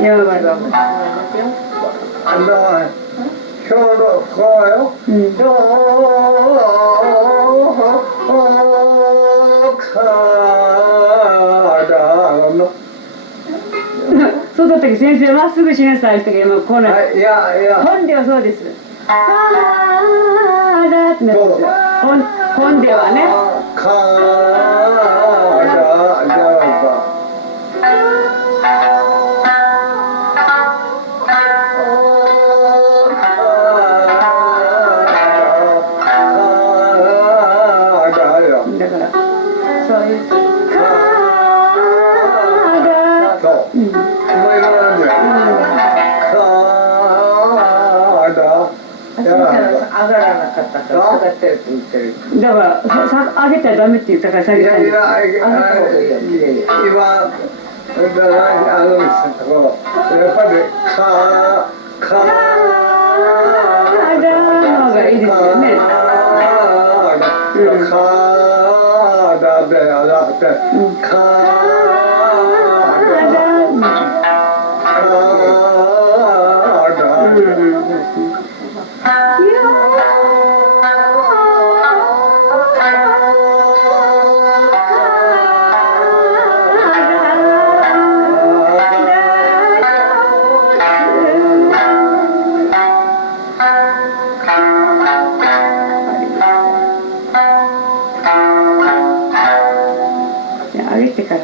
やばいわ。今日のこうよ。どうからの。そうだったっけ、先生まっすぐしなさいって言ったけど、こうなる。いやいや。本ではそうです。あらってなってる。本ではね。からじゃないか。だからそういうそう。もう今なんだよ。上がらなかったから下がってるって言ってる。だから上げたらダメって言ったから下げたんです。今やっぱりのがいいですよね。上げてから